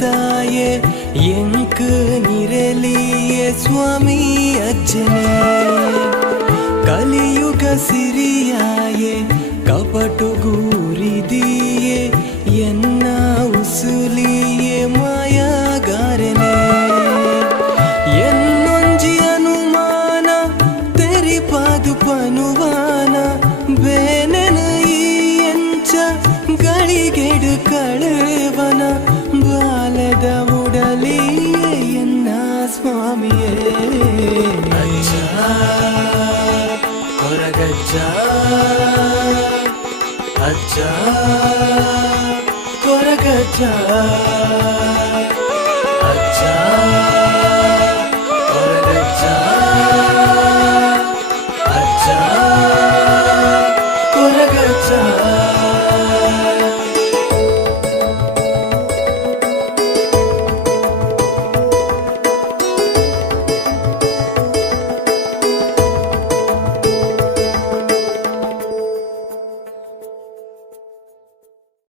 ತಾಯೆ ಎಂಕ್ ನಿರಲಿಯೇ ಸ್ವಾಮಿ ಅಜ್ಜನೇ ಕಲಿಯುಗ ಸಿರಿಯಾಯೆ ಕಪಟುಗೂರಿದಿಯೇ ಎನ್ನ ಉಸುಲಿಯೇ ಮಾಯಾಗಾರನೆ ಎನ್ನೊಂಜಿ ಅನುಮಾನ ತೆರಿಪಾದು ಪನುವಾನ ಬೇನೆನ ಈ ಎಂಚ ಗಳಿಗೆಡು ಕಳವನ ಬಾಲದ ಉಡಲಿಯೇ ಎನ್ನ ಸ್ವಾಮಿಯೇ ಅಜ್ಜ ಕೊರಗಜ್ಜ ಅಜ್ಜ ಕೊರಗಜ್ಜ